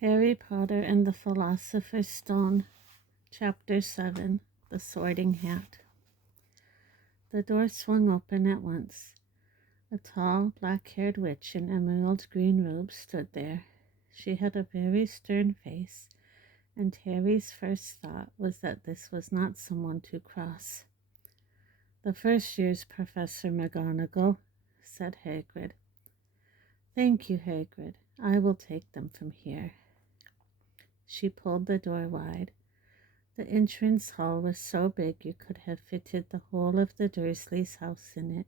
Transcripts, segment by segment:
Harry Potter and the Philosopher's Stone, Chapter 7, The Sorting Hat. The door swung open at once. A tall, black-haired witch in emerald green robes stood there. She had a very stern face, and Harry's first thought was that this was not someone to cross. "The first year's Professor McGonagall," said Hagrid. "Thank you, Hagrid. I will take them from here." She pulled the door wide. The entrance hall was so big you could have fitted the whole of the Dursleys' house in it.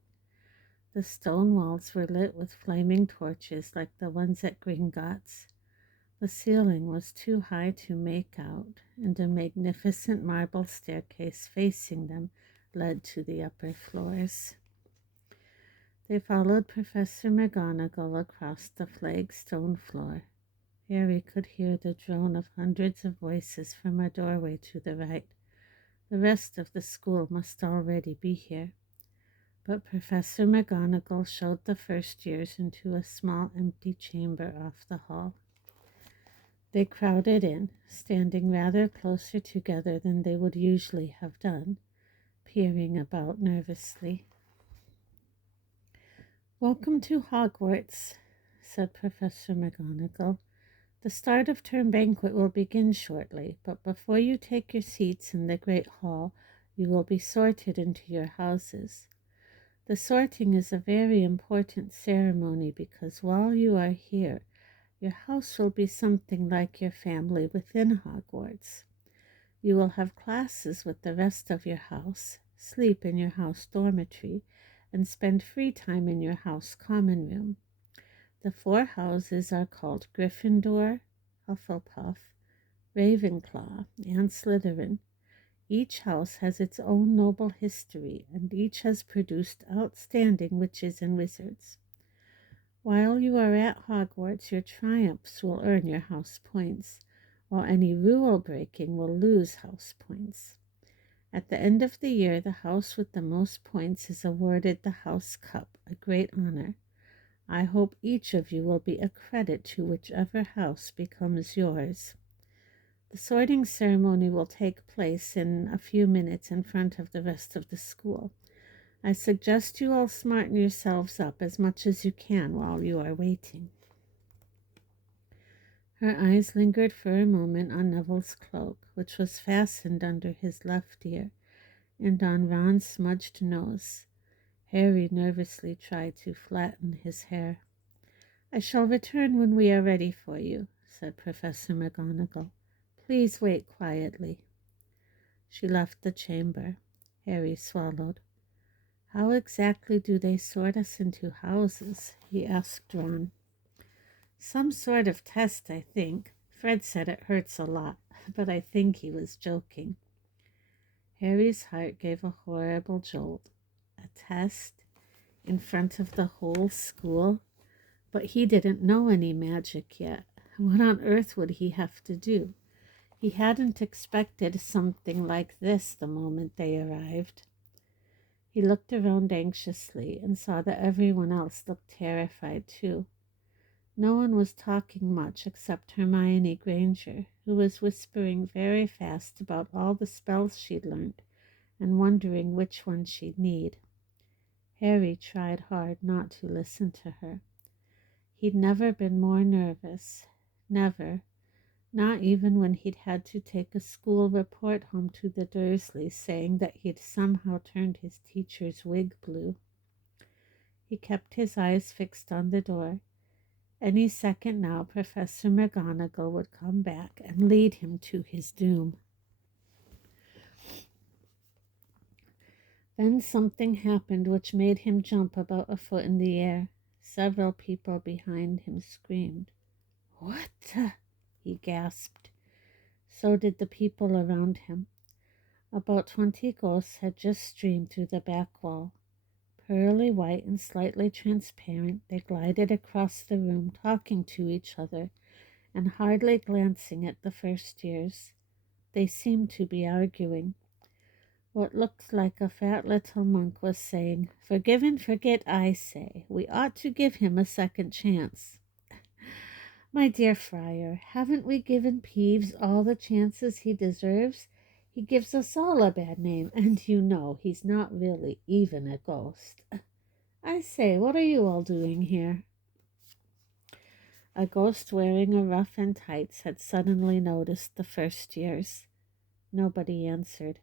The stone walls were lit with flaming torches like the ones at Gringotts. The ceiling was too high to make out, and a magnificent marble staircase facing them led to the upper floors. They followed Professor McGonagall across the flagstone floor. Harry could hear the drone of hundreds of voices from a doorway to the right. The rest of the school must already be here. But Professor McGonagall showed the first years into a small empty chamber off the hall. They crowded in, standing rather closer together than they would usually have done, peering about nervously. "Welcome to Hogwarts," said Professor McGonagall. "The start of term banquet will begin shortly, but before you take your seats in the great hall, you will be sorted into your houses. The sorting is a very important ceremony because while you are here, your house will be something like your family within Hogwarts. You will have classes with the rest of your house, sleep in your house dormitory, and spend free time in your house common room. The 4 houses are called Gryffindor, Hufflepuff, Ravenclaw, and Slytherin. Each house has its own noble history, and each has produced outstanding witches and wizards. While you are at Hogwarts, your triumphs will earn your house points, while any rule breaking will lose house points. At the end of the year, the house with the most points is awarded the House Cup, a great honor. I hope each of you will be a credit to whichever house becomes yours. The sorting ceremony will take place in a few minutes in front of the rest of the school. I suggest you all smarten yourselves up as much as you can while you are waiting." Her eyes lingered for a moment on Neville's cloak, which was fastened under his left ear, and on Ron's smudged nose. Harry nervously tried to flatten his hair. "I shall return when we are ready for you," said Professor McGonagall. "Please wait quietly." She left the chamber. Harry swallowed. "How exactly do they sort us into houses?" he asked Ron. "Some sort of test, I think. Fred said it hurts a lot, but I think he was joking." Harry's heart gave a horrible jolt. A test? In front of the whole school? But he didn't know any magic yet. What on earth would he have to do? He hadn't expected something like this the moment they arrived. He looked around anxiously and saw that everyone else looked terrified too. No one was talking much except Hermione Granger, who was whispering very fast about all the spells she'd learned and wondering which one she'd need. Harry tried hard not to listen to her. He'd never been more nervous. Never. Not even when he'd had to take a school report home to the Dursleys saying that he'd somehow turned his teacher's wig blue. He kept his eyes fixed on the door. Any second now, Professor McGonagall would come back and lead him to his doom. Then something happened which made him jump about a foot in the air. Several people behind him screamed. "What the?" he gasped. So did the people around him. About 20 ghosts had just streamed through the back wall. Pearly white and slightly transparent, they glided across the room, talking to each other and hardly glancing at the first years. They seemed to be arguing. What looked like a fat little monk was saying, "Forgive and forget, I say. We ought to give him a second chance." My dear Friar, haven't we given Peeves all the chances he deserves? He gives us all a bad name, and you know he's not really even a ghost. I say, what are you all doing here?" A ghost wearing a ruff and tights had suddenly noticed the first years. Nobody answered.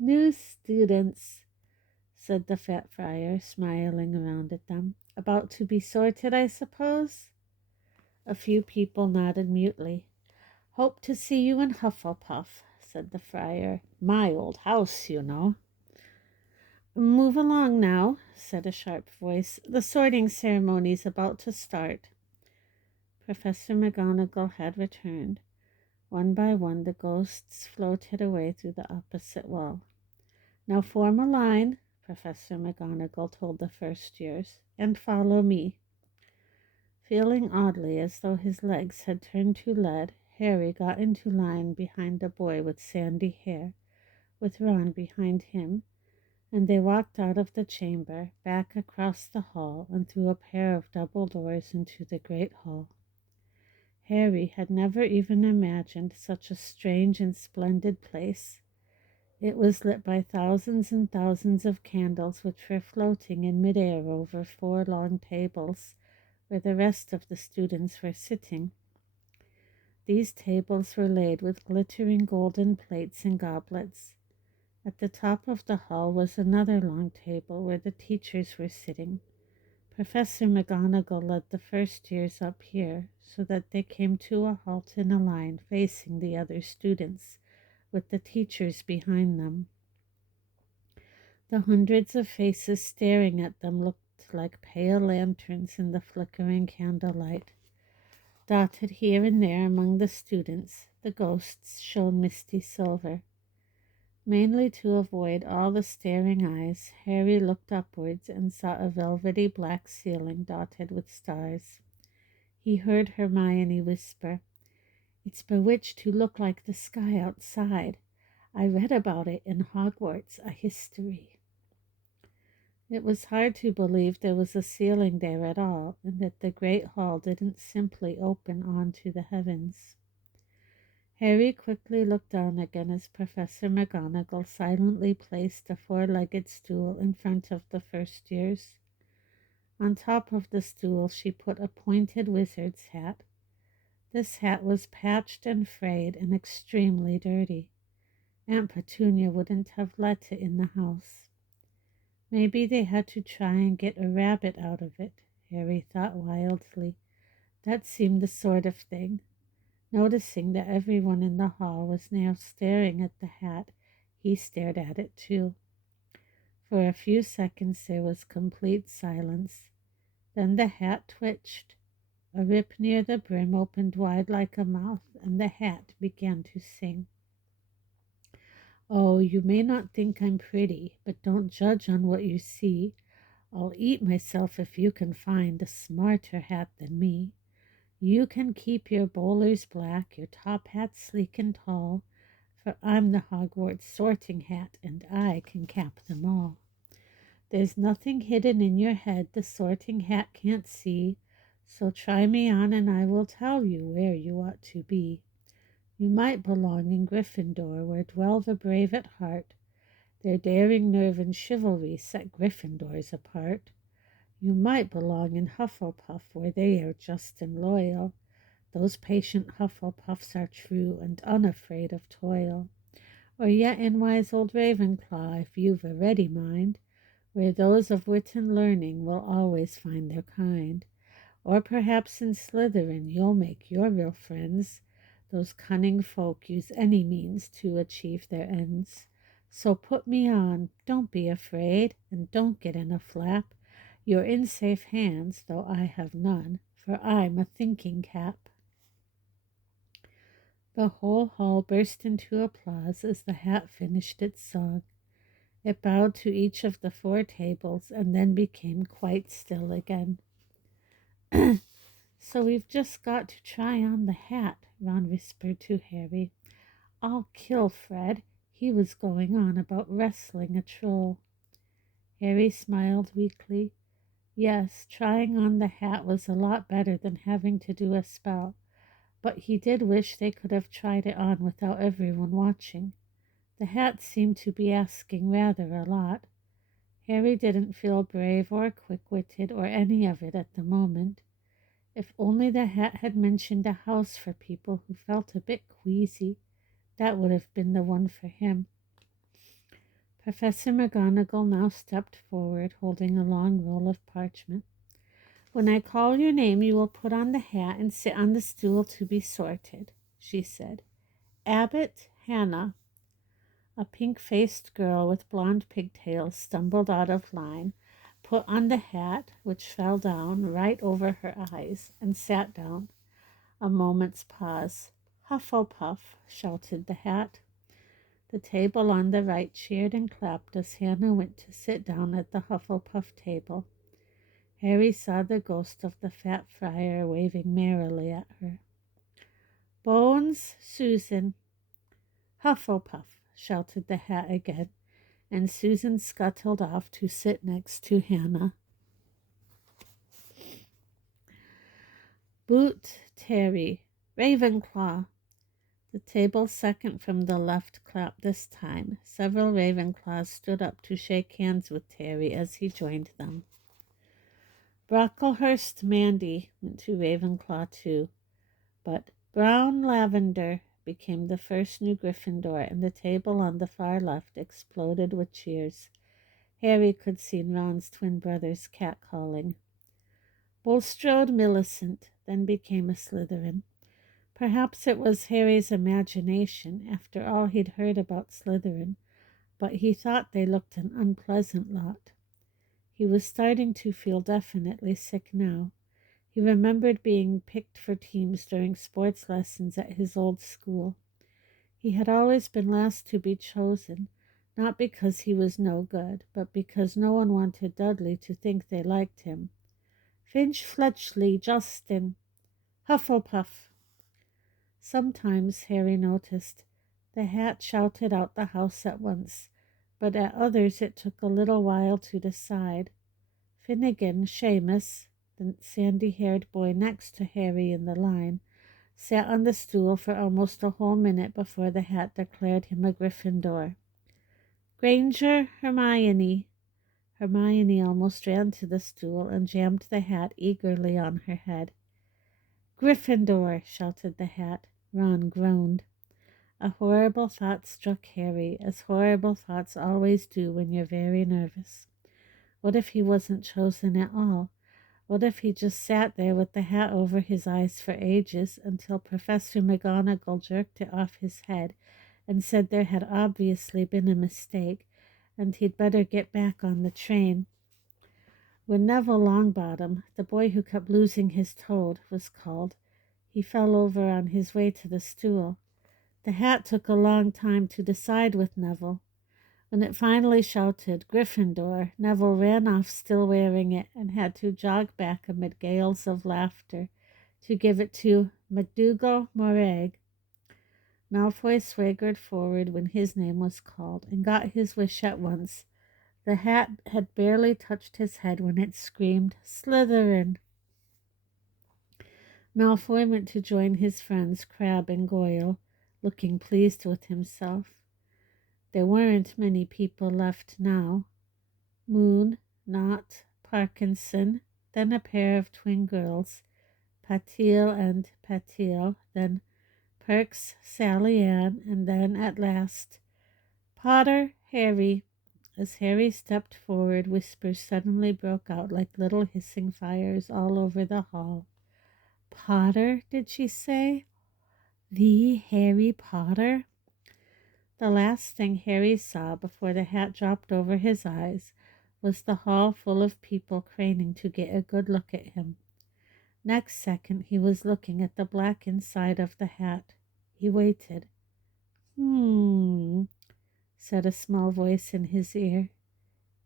"New students," said the fat friar, smiling around at them. "About to be sorted, I suppose?" A few people nodded mutely. "Hope to see you in Hufflepuff," said the friar. "My old house, you know." "Move along now," said a sharp voice. "The sorting ceremony's about to start." Professor McGonagall had returned. One by one the ghosts floated away through the opposite wall. "Now form a line," Professor McGonagall told the first years, "and follow me." Feeling oddly as though his legs had turned to lead, Harry got into line behind a boy with sandy hair, with Ron behind him, and they walked out of the chamber, back across the hall, and through a pair of double doors into the great hall. Harry had never even imagined such a strange and splendid place. It was lit by thousands and thousands of candles which were floating in midair over 4 long tables where the rest of the students were sitting. These tables were laid with glittering golden plates and goblets. At the top of the hall was another long table where the teachers were sitting. Professor McGonagall led the first years up here so that they came to a halt in a line facing the other students, with the teachers behind them. The hundreds of faces staring at them looked like pale lanterns in the flickering candlelight. Dotted here and there among the students, the ghosts shone misty silver. Mainly to avoid all the staring eyes, Harry looked upwards and saw a velvety black ceiling dotted with stars. He heard Hermione whisper, "It's bewitched to look like the sky outside. I read about it in Hogwarts, a history." It was hard to believe there was a ceiling there at all, and that the great hall didn't simply open onto the heavens. Harry quickly looked down again as Professor McGonagall silently placed a 4-legged stool in front of the first years. On top of the stool she put a pointed wizard's hat. This hat was patched and frayed and extremely dirty. Aunt Petunia wouldn't have let it in the house. Maybe they had to try and get a rabbit out of it, Harry thought wildly. That seemed the sort of thing. Noticing that everyone in the hall was now staring at the hat, he stared at it too. For a few seconds there was complete silence. Then the hat twitched. A rip near the brim opened wide like a mouth, and the hat began to sing. "Oh, you may not think I'm pretty, but don't judge on what you see. I'll eat myself if you can find a smarter hat than me. You can keep your bowlers black, your top hat sleek and tall, for I'm the Hogwarts sorting hat, and I can cap them all. There's nothing hidden in your head the sorting hat can't see, so try me on and I will tell you where you ought to be. You might belong in Gryffindor, where dwell the brave at heart. Their daring nerve and chivalry set Gryffindors apart. You might belong in Hufflepuff, where they are just and loyal. Those patient Hufflepuffs are true and unafraid of toil. Or yet in wise old Ravenclaw, if you've a ready mind, where those of wit and learning will always find their kind. Or perhaps in Slytherin you'll make your real friends. Those cunning folk use any means to achieve their ends. So put me on, don't be afraid, and don't get in a flap. You're in safe hands, though I have none, for I'm a thinking cap." The whole hall burst into applause as the hat finished its song. It bowed to each of the 4 tables and then became quite still again. "So we've just got to try on the hat," Ron whispered to Harry. "I'll kill Fred. He was going on about wrestling a troll." Harry smiled weakly. Yes, trying on the hat was a lot better than having to do a spell, but he did wish they could have tried it on without everyone watching. The hat seemed to be asking rather a lot. Harry didn't feel brave or quick-witted or any of it at the moment. If only the hat had mentioned a house for people who felt a bit queasy, that would have been the one for him. Professor McGonagall now stepped forward, holding a long roll of parchment. "When I call your name, you will put on the hat and sit on the stool to be sorted," she said. "Abbott Hannah." A pink-faced girl with blonde pigtails stumbled out of line, put on the hat, which fell down right over her eyes, and sat down. A moment's pause. "Hufflepuff," shouted the hat. The table on the right cheered and clapped as Hannah went to sit down at the Hufflepuff table. Harry saw the ghost of the fat friar waving merrily at her. "Bones Susan." "Hufflepuff," shouted the hat again, and Susan scuttled off to sit next to Hannah. "Boot Terry, Ravenclaw." The table second from the left clapped this time. Several Ravenclaws stood up to shake hands with Terry as he joined them. Brocklehurst Mandy went to Ravenclaw too, but Brown Lavender became the first new Gryffindor, and the table on the far left exploded with cheers. Harry could see Ron's twin brothers catcalling. Bulstrode Millicent then became a Slytherin. Perhaps it was Harry's imagination, after all he'd heard about Slytherin, but he thought they looked an unpleasant lot. He was starting to feel definitely sick now. He remembered being picked for teams during sports lessons at his old school. He had always been last to be chosen, not because he was no good, but because no one wanted Dudley to think they liked him. "Finch Fletchley Justin, Hufflepuff." Sometimes, Harry noticed, the hat shouted out the house at once, but at others it took a little while to decide. Finnegan Seamus, the sandy-haired boy next to Harry in the line, sat on the stool for almost a whole minute before the hat declared him a Gryffindor. "Granger Hermione." Hermione almost ran to the stool and jammed the hat eagerly on her head. "Gryffindor," shouted the hat. Ron groaned. A horrible thought struck Harry, as horrible thoughts always do when you're very nervous. What if he wasn't chosen at all? What if he just sat there with the hat over his eyes for ages until Professor McGonagall jerked it off his head and said there had obviously been a mistake and he'd better get back on the train? When Neville Longbottom, the boy who kept losing his toad, was called, he fell over on his way to the stool. The hat took a long time to decide with Neville. When it finally shouted Gryffindor, Neville ran off still wearing it and had to jog back amid gales of laughter to give it to McDougal Morag. Malfoy swaggered forward when his name was called and got his wish at once. The hat had barely touched his head when it screamed, "Slytherin!" Malfoy went to join his friends Crabbe and Goyle, looking pleased with himself. There weren't many people left now. Moon, Knott, Parkinson, then a pair of twin girls, Patil and Patil, then Perks, Sally Ann, and then, at last, Potter, Harry. As Harry stepped forward, whispers suddenly broke out like little hissing fires all over the hall. "Potter, did she say? The Harry Potter?" The last thing Harry saw before the hat dropped over his eyes was the hall full of people craning to get a good look at him. Next second he was looking at the black inside of the hat. He waited. Said a small voice in his ear.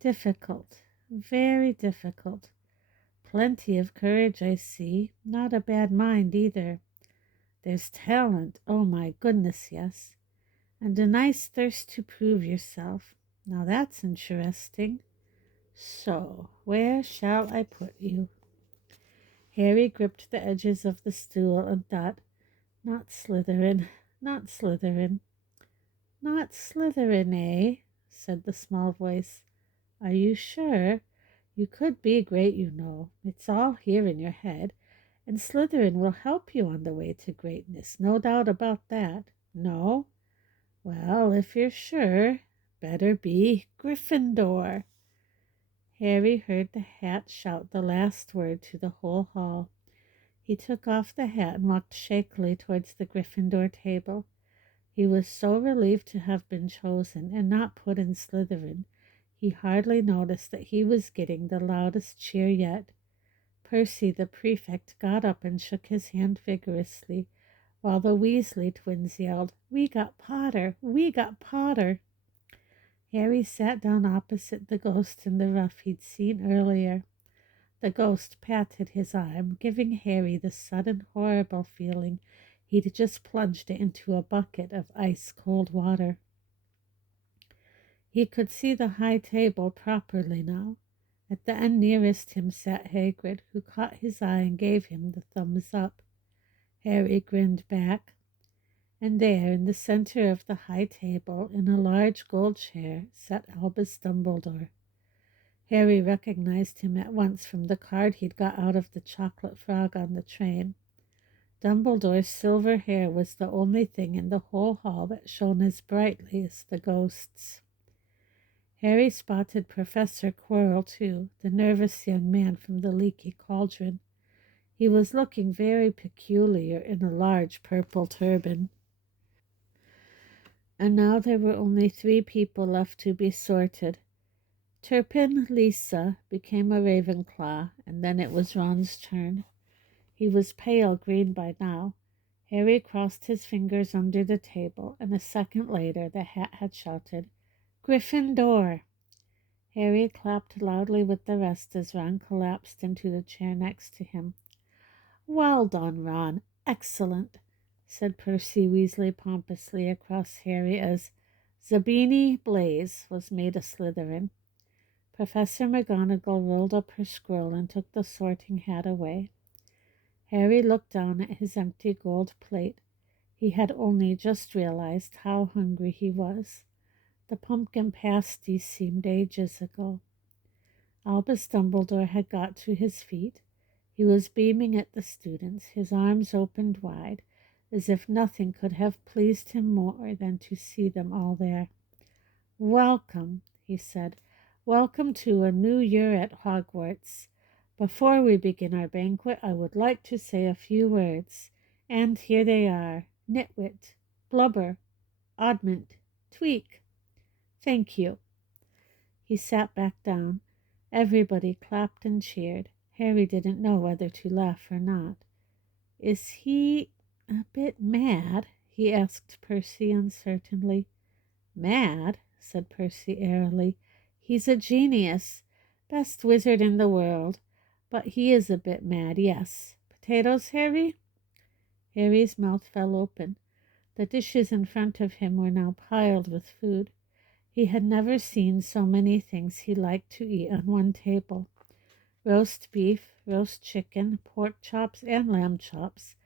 "Difficult, very difficult. Plenty of courage, I see. Not a bad mind either. There's talent, oh my goodness, yes. And a nice thirst to prove yourself. Now that's interesting. So, where shall I put you? Harry gripped the edges of the stool and thought, not Slytherin, not Slytherin. Not Slytherin, eh? Said the small voice. Are you sure? You could be great, you know. It's all here in your head, and Slytherin will help you on the way to greatness, no doubt about that. No? Well, if you're sure, better be Gryffindor. Harry heard the hat shout the last word to the whole hall. He took off the hat and walked shakily towards the Gryffindor table. He was so relieved to have been chosen and not put in Slytherin, he hardly noticed that he was getting the loudest cheer yet. Percy, the prefect, got up and shook his hand vigorously, while the Weasley twins yelled, "We got Potter! We got Potter!" Harry sat down opposite the ghost in the ruff he'd seen earlier. The ghost patted his arm, giving Harry the sudden horrible feeling he'd just plunged into a bucket of ice-cold water. He could see the high table properly now. At the end nearest him sat Hagrid, who caught his eye and gave him the thumbs up. Harry grinned back, and there, in the center of the high table, in a large gold chair, sat Albus Dumbledore. Harry recognized him at once from the card he'd got out of the chocolate frog on the train. Dumbledore's silver hair was the only thing in the whole hall that shone as brightly as the ghost's. Harry spotted Professor Quirrell, too, the nervous young man from the Leaky Cauldron. He was looking very peculiar in a large purple turban. And now there were only 3 people left to be sorted. Turpin Lisa became a Ravenclaw, and then it was Ron's turn. He was pale green by now. Harry crossed his fingers under the table, and a second later the hat had shouted, "Gryffindor!" Harry clapped loudly with the rest as Ron collapsed into the chair next to him. "Well done, Ron. Excellent," said Percy Weasley pompously across Harry as Zabini Blaze was made a Slytherin. Professor McGonagall rolled up her scroll and took the sorting hat away. Harry looked down at his empty gold plate. He had only just realized how hungry he was. The pumpkin pasties seemed ages ago. Albus Dumbledore had got to his feet. He was beaming at the students, his arms opened wide, as if nothing could have pleased him more than to see them all there. "Welcome," he said. "Welcome to a new year at Hogwarts. Before we begin our banquet, I would like to say a few words. And here they are: Nitwit, Blubber, Oddment, Tweak. Thank you." He sat back down. Everybody clapped and cheered. Harry didn't know whether to laugh or not. "Is he a bit mad?" he asked Percy uncertainly. "Mad?" said Percy airily. "He's a genius. Best wizard in the world. But he is a bit mad, yes. Potatoes, Harry?" Harry's mouth fell open. The dishes in front of him were now piled with food. He had never seen so many things he liked to eat on one table. Roast beef, roast chicken, pork chops and lamb chops,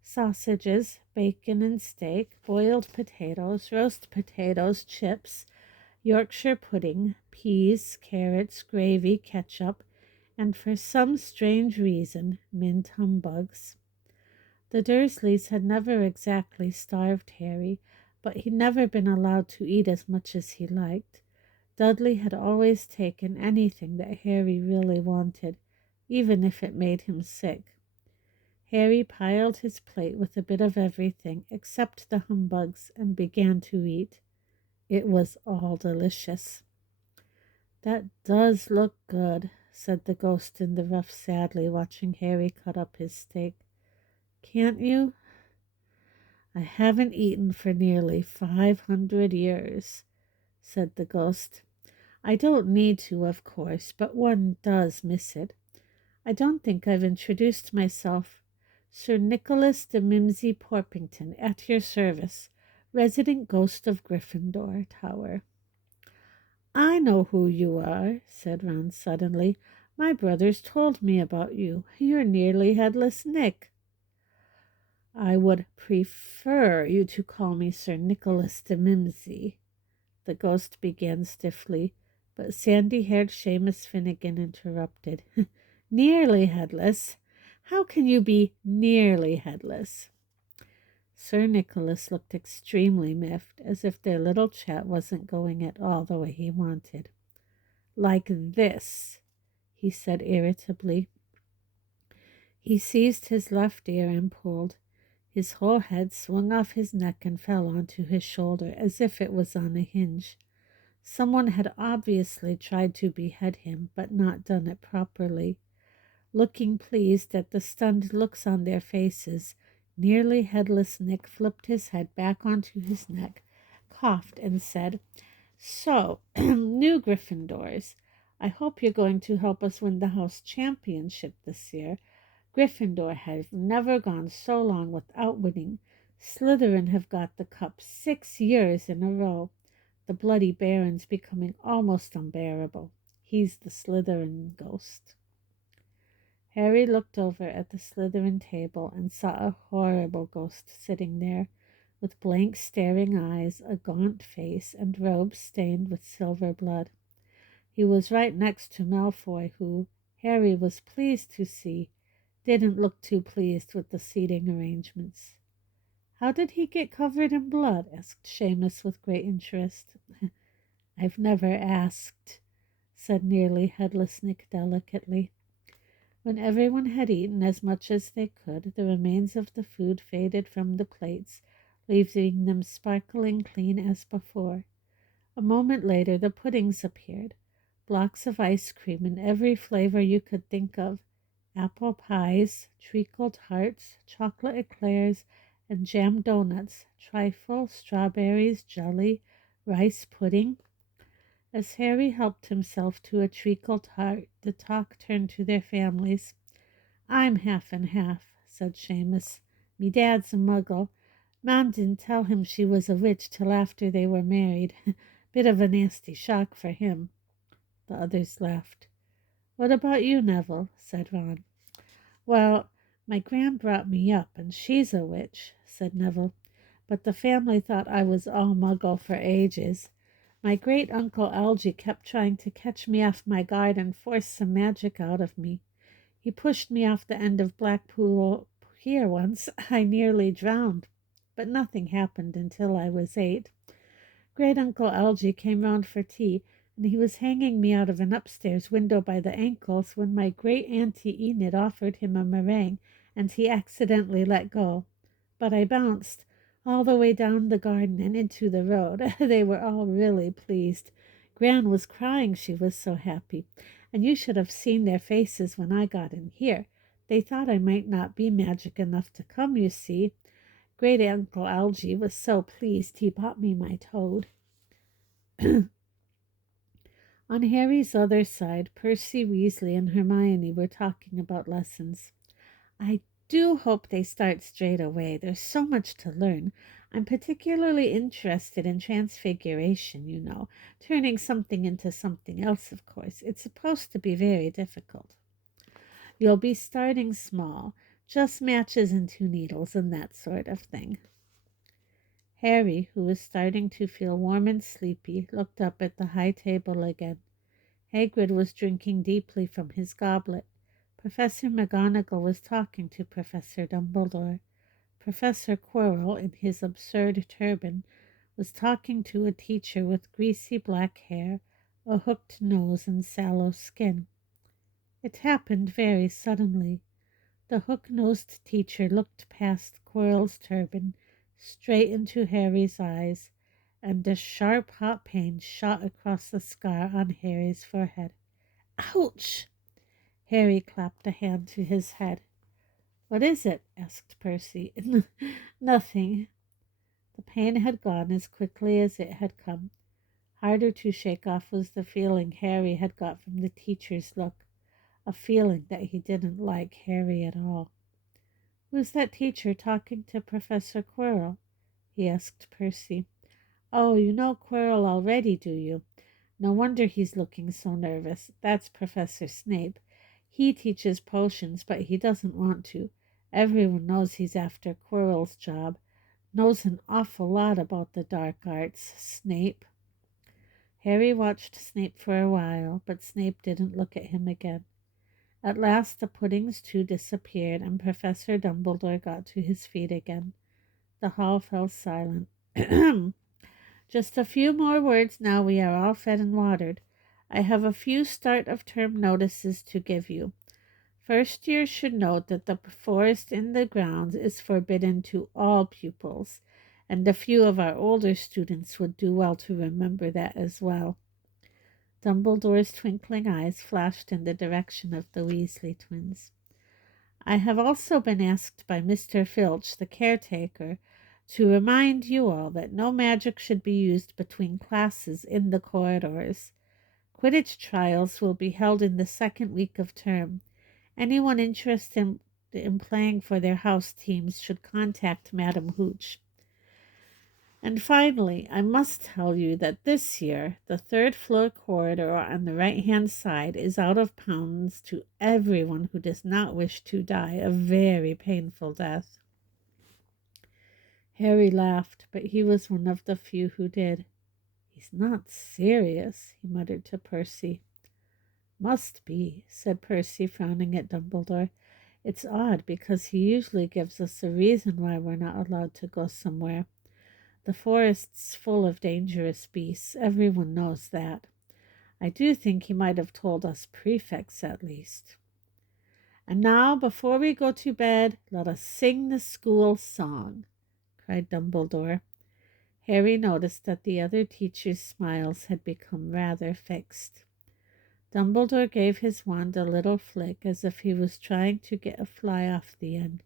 sausages, bacon and steak, boiled potatoes, roast potatoes, chips, Yorkshire pudding, peas, carrots, gravy, ketchup, and for some strange reason, mint humbugs. The Dursleys had never exactly starved Harry, but he'd never been allowed to eat as much as he liked. Dudley had always taken anything that Harry really wanted, even if it made him sick. Harry piled his plate with a bit of everything except the humbugs and began to eat. It was all delicious. "That does look good," said the ghost in the ruff sadly, watching Harry cut up his steak. "Can't you?" "I haven't eaten for nearly 500 years," said the ghost. "I don't need to, of course, but one does miss it. I don't think I've introduced myself. Sir Nicholas de Mimsy Porpington, at your service, resident ghost of Gryffindor Tower." I know who you are, said Ron suddenly. My brothers told me about you. You're nearly Headless Nick. I would prefer you to call me Sir Nicholas de Mimsey, the ghost began stiffly, but sandy-haired Seamus Finnegan interrupted. Nearly headless? How can you be nearly headless? Sir Nicholas looked extremely miffed, as if their little chat wasn't going at all the way he wanted. Like this, he said irritably. He seized his left ear and pulled. His whole head swung off his neck and fell onto his shoulder as if it was on a hinge. Someone had obviously tried to behead him, but not done it properly. Looking pleased at the stunned looks on their faces, nearly headless Nick flipped his head back onto his neck, coughed, and said, So, new Gryffindors, I hope you're going to help us win the house championship this year. Gryffindor have never gone so long without winning. Slytherin have got the cup 6 years in a row. The bloody Baron's becoming almost unbearable. He's the Slytherin ghost. Harry looked over at the Slytherin table and saw a horrible ghost sitting there, with blank staring eyes, a gaunt face, and robes stained with silver blood. He was right next to Malfoy, who, Harry was pleased to see, didn't look too pleased with the seating arrangements. How did he get covered in blood? Asked Seamus with great interest. I've never asked, said nearly headless Nick delicately. When everyone had eaten as much as they could, the remains of the food faded from the plates, leaving them sparkling clean as before. A moment later the puddings appeared, blocks of ice cream in every flavor you could think of, apple pies, treacle tarts, chocolate eclairs, and jam donuts, trifle, strawberries, jelly, rice pudding. As Harry helped himself to a treacle tart, the talk turned to their families. I'm half and half, said Seamus. Me dad's a muggle. Mom didn't tell him she was a witch till after they were married. Bit of a nasty shock for him. The others laughed. What about you, Neville? Said Ron. Well, my gran brought me up, and she's a witch, said Neville. But the family thought I was all muggle for ages. My great-uncle Algy kept trying to catch me off my guard and force some magic out of me. He pushed me off the end of Blackpool Pier once. I nearly drowned, but nothing happened until I was 8. Great-uncle Algy came round for tea, and he was hanging me out of an upstairs window by the ankles when my great-auntie Enid offered him a meringue, and he accidentally let go. But I bounced all the way down the garden and into the road. They were all really pleased. Gran was crying, she was so happy, and you should have seen their faces when I got in here. They thought I might not be magic enough to come, you see. Great-uncle Algy was so pleased he bought me my toad. On Harry's other side, Percy Weasley and Hermione were talking about lessons. I do hope they start straight away. There's so much to learn. I'm particularly interested in transfiguration, you know, turning something into something else, of course. It's supposed to be very difficult. You'll be starting small, just matches and 2 needles and that sort of thing. Harry, who was starting to feel warm and sleepy, looked up at the high table again. Hagrid was drinking deeply from his goblet. Professor McGonagall was talking to Professor Dumbledore. Professor Quirrell, in his absurd turban, was talking to a teacher with greasy black hair, a hooked nose, and sallow skin. It happened very suddenly. The hook-nosed teacher looked past Quirrell's turban, straight into Harry's eyes, and a sharp hot pain shot across the scar on Harry's forehead. Ouch! Harry clapped a hand to his head. What is it? Asked Percy. Nothing. The pain had gone as quickly as it had come. Harder to shake off was the feeling Harry had got from the teacher's look, a feeling that he didn't like Harry at all. Who's that teacher talking to Professor Quirrell? He asked Percy. Oh, you know Quirrell already, do you? No wonder he's looking so nervous. That's Professor Snape. He teaches potions, but he doesn't want to. Everyone knows he's after Quirrell's job. Knows an awful lot about the dark arts, Snape. Harry watched Snape for a while, but Snape didn't look at him again. At last the puddings too disappeared, and Professor Dumbledore got to his feet again. The hall fell silent. Just a few more words now we are all fed and watered. I have a few start of term notices to give you. First years should note that the forest in the grounds is forbidden to all pupils, and a few of our older students would do well to remember that as well. Dumbledore's twinkling eyes flashed in the direction of the Weasley twins. I have also been asked by Mr. Filch, the caretaker, to remind you all that no magic should be used between classes in the corridors. Quidditch trials will be held in the second week of term. Anyone interested in playing for their house teams should contact Madam Hooch. And finally, I must tell you that this year, the third floor corridor on the right-hand side is out of bounds to everyone who does not wish to die a very painful death. Harry laughed, but he was one of the few who did. He's not serious, he muttered to Percy. Must be, said Percy, frowning at Dumbledore. It's odd, because he usually gives us a reason why we're not allowed to go somewhere. The forest's full of dangerous beasts. Everyone knows that. I do think he might have told us prefects at least. And now, before we go to bed, let us sing the school song, cried Dumbledore. Harry noticed that the other teachers' smiles had become rather fixed. Dumbledore gave his wand a little flick as if he was trying to get a fly off the end,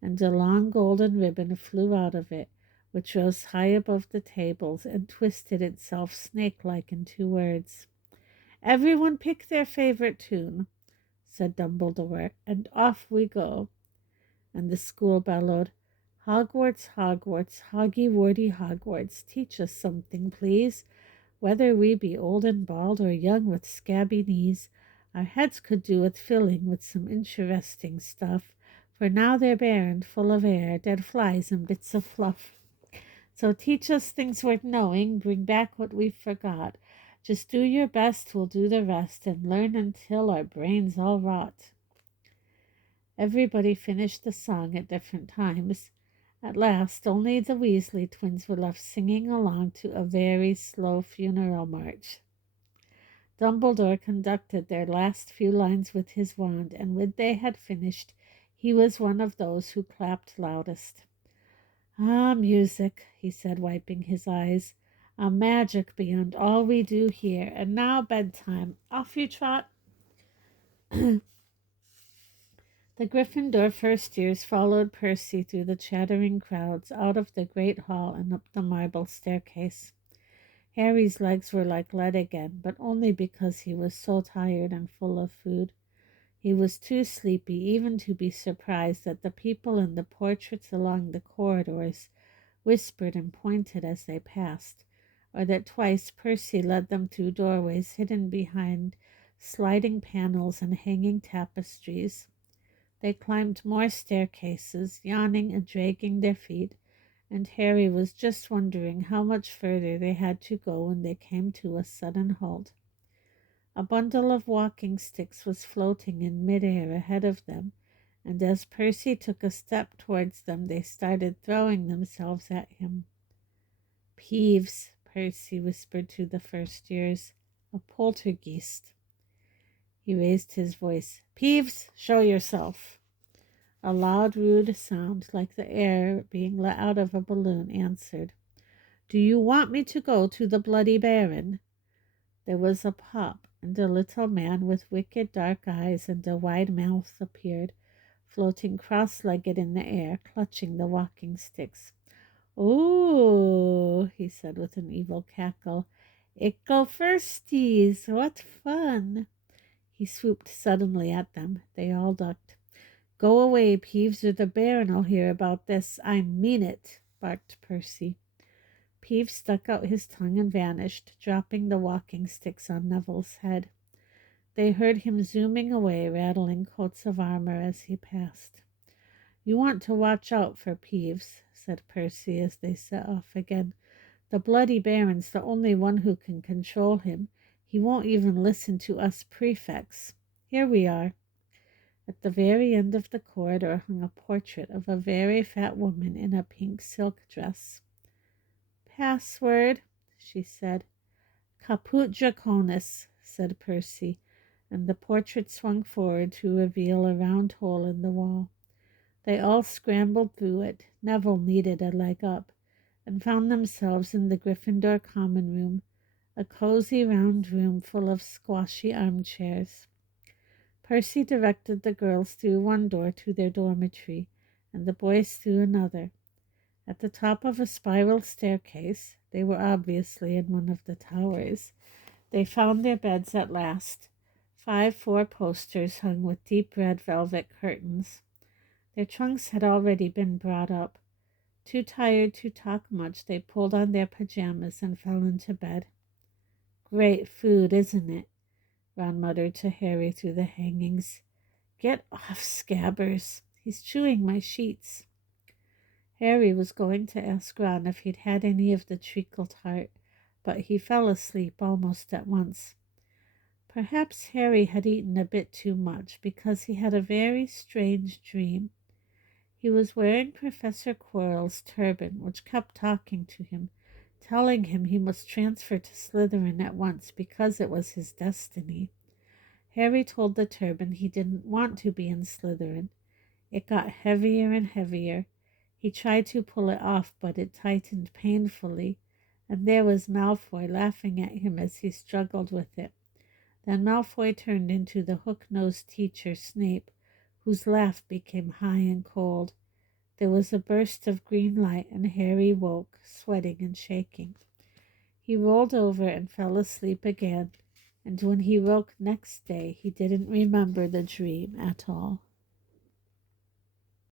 and a long golden ribbon flew out of it, which rose high above the tables and twisted itself snake-like into words. Everyone pick their favorite tune, said Dumbledore, and off we go. And the school bellowed, Hogwarts, Hogwarts, Hoggy-Wordy Hogwarts, teach us something, please. Whether we be old and bald or young with scabby knees, our heads could do with filling with some interesting stuff, for now they're bare and full of air, dead flies and bits of fluff. So teach us things worth knowing, bring back what we've forgot. Just do your best, we'll do the rest, and learn until our brains all rot. Everybody finished the song at different times. At last, only the Weasley twins were left singing along to a very slow funeral march. Dumbledore conducted their last few lines with his wand, and when they had finished, he was one of those who clapped loudest. Ah, music, he said, wiping his eyes. A magic beyond all we do here. And now bedtime. Off you trot. The Gryffindor first years followed Percy through the chattering crowds, out of the great hall and up the marble staircase. Harry's legs were like lead again, but only because he was so tired and full of food. He was too sleepy even to be surprised that the people in the portraits along the corridors whispered and pointed as they passed, or that twice Percy led them through doorways hidden behind sliding panels and hanging tapestries. They climbed more staircases, yawning and dragging their feet, and Harry was just wondering how much further they had to go when they came to a sudden halt. A bundle of walking sticks was floating in midair ahead of them, and as Percy took a step towards them, they started throwing themselves at him. Peeves, Percy whispered to the first years. A poltergeist. He raised his voice. Peeves, show yourself. A loud, rude sound, like the air being let out of a balloon, answered. Do you want me to go to the Bloody Baron? There was a pop, and a little man with wicked dark eyes and a wide mouth appeared, floating cross-legged in the air, clutching the walking sticks. "Oh," he said with an evil cackle, "Ickle firsties, what fun!" He swooped suddenly at them. They all ducked. "Go away, Peeves, or the Baron'll hear about this. I mean it," barked Percy. Peeves stuck out his tongue and vanished, dropping the walking sticks on Neville's head. They heard him zooming away, rattling coats of armor as he passed. "You want to watch out for Peeves," said Percy as they set off again. "The Bloody Baron's the only one who can control him. He won't even listen to us prefects. Here we are." At the very end of the corridor hung a portrait of a very fat woman in a pink silk dress. "Password," she said. "Caput Draconis," said Percy, and the portrait swung forward to reveal a round hole in the wall. They all scrambled through it. Neville needed a leg up, and found themselves in the Gryffindor common room, a cozy round room full of squashy armchairs. Percy directed the girls through one door to their dormitory, and the boys through another. At the top of a spiral staircase, they were obviously in one of the towers, they found their beds at last. 5 four-posters hung with deep red velvet curtains. Their trunks had already been brought up. Too tired to talk much, they pulled on their pajamas and fell into bed. "Great food, isn't it?" Ron muttered to Harry through the hangings. "Get off, Scabbers. He's chewing my sheets." Harry was going to ask Ron if he'd had any of the treacle tart, but he fell asleep almost at once. Perhaps Harry had eaten a bit too much, because he had a very strange dream. He was wearing Professor Quirrell's turban, which kept talking to him, telling him he must transfer to Slytherin at once because it was his destiny. Harry told the turban he didn't want to be in Slytherin. It got heavier and heavier. He tried to pull it off, but it tightened painfully, and there was Malfoy laughing at him as he struggled with it. Then Malfoy turned into the hook-nosed teacher Snape, whose laugh became high and cold. There was a burst of green light, and Harry woke, sweating and shaking. He rolled over and fell asleep again, and when he woke next day, he didn't remember the dream at all.